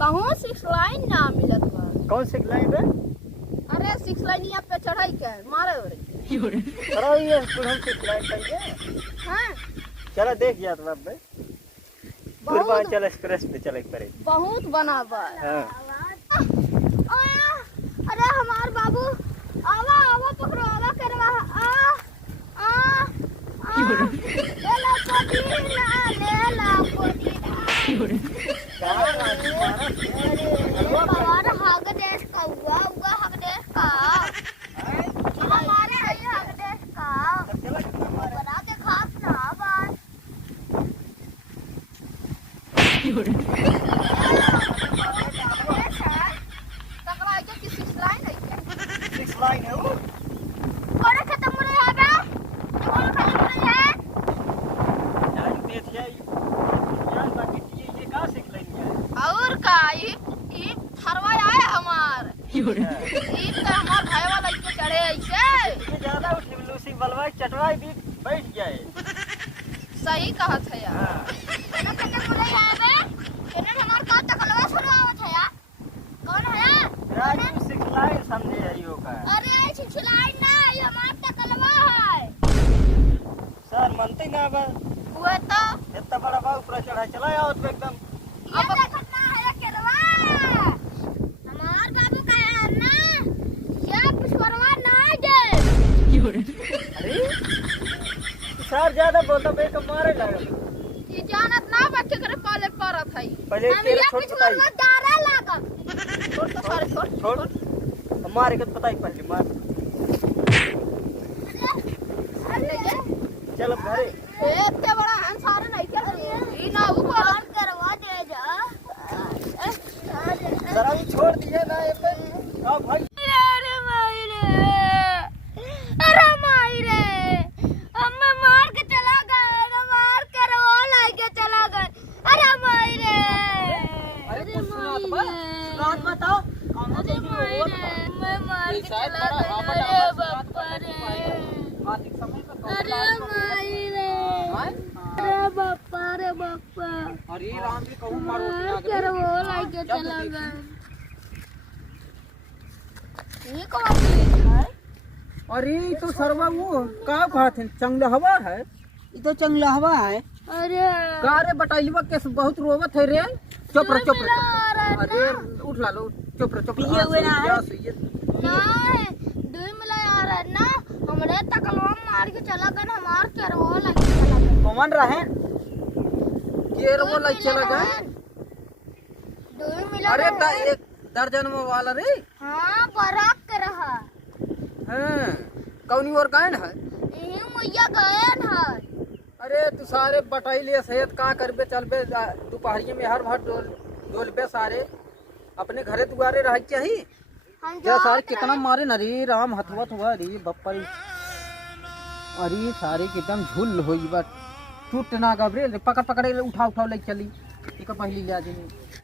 कहूँ 6 लाइन ना मिलत बा। कौन सी लाइन रे? अरे 6 लाइन यहाँ पे चढ़ाई के मारे रे। चलो ये हम 6 लाइन चाहिए। हाँ चलो देख याद बाप भाई। बहुत चल एक्सप्रेस पे चले पड़े। बहुत बना बा। हाँ। अरे हमार बाबू आवा आवा पकड़ो आवा करवा ले ला पुदीना ले ला पुदीना हमारा हक देश का हुआ हक देश का हमारे है हक देश का बना के खास ना बात तकराई के किसी लाइन है क्या 6 लाइन है वो। कौन खत्म हो रहा है कौन खत्म हो रहा है यार देखिए यार बाकी ये कहां से लाइन है? और का ये थरवा आए हमार ई तो हमार भाई वाला इसको चढ़े ऐसे ये ज्यादा उठ लूसी बलवाई चटवाई भी बैठ गया है। सही कहा था यार। हाँ। केना खत्म हो रहा है बे केना हमार का तकलवा शुरू होत है यार कौन है राजू 6 लाइन समझे आइयो का। अरे छिछलाई ना ये हमार तकलवा है सर मानते ना बा हुआ तो इतना बड़ा बाग ऊपर चढ़ा चला आओ तो एकदम अब देखना है केरवा हमार बाबू का है ना ये पुष्परवा ना दे अरे सर ज्यादा बोलता बे को मारे लगा। ये जानत ना बच्चे करे पाले परत है पहले तेरे छोड़ बताई दारा लागा छोड़ तो सारे छोड़ छोड़ मारे के बताई पहले मार। चल अब घरे इतने बड़ा है सारे नहीं कर ई ना ऊपर करवा दे जा जरा भी छोड़ दिए ना ये पे आओ भाई। अरे माई रे अम्मा मार के चला गया ना मार कर वो लाके चला गया अरे माई रे अरे सुनात बा सुनात बताओ कौन अरे माई रे मैं मार के चला गया अरे बापा रे आर्थिक समय पर अरे माई रे अरे बापा अरे राम जी कहूं मारो मार कर वो लाके चला गया ये कौन है अरे तो सरवा वो का बात है चंगलहवा है। ये तो चंगलहवा है। अरे का रे बटाइलवा के बहुत रोवत है रे। चुप रह चुप रह। अरे उठ ला लो चुप रह चुप पिए हुए ना है नहीं दूध मिला यार है ना हमरे तकलवा मार के चला गया हमार करवो लग चला गया कौन रहे केरवो लग चला गया। दूध मिला अरे ता एक दर्जन में वाला रे। हां बराक कर रहा हां कौनी और गायन है ये मैया गए है। अरे तू सारे बटाइले सहित का करबे चलबे दोपहरिये में हर भर डोलबे सारे अपने घरे दुआरे रह के ही हम जा सारे कितना मारे न रे राम हथवत हुआ रे बप्पा रे। अरे सारे के एकदम झुल होई बा टूट ना गबरे पकड़ पकड़े उठा उठा ले चली एक पहली ले आ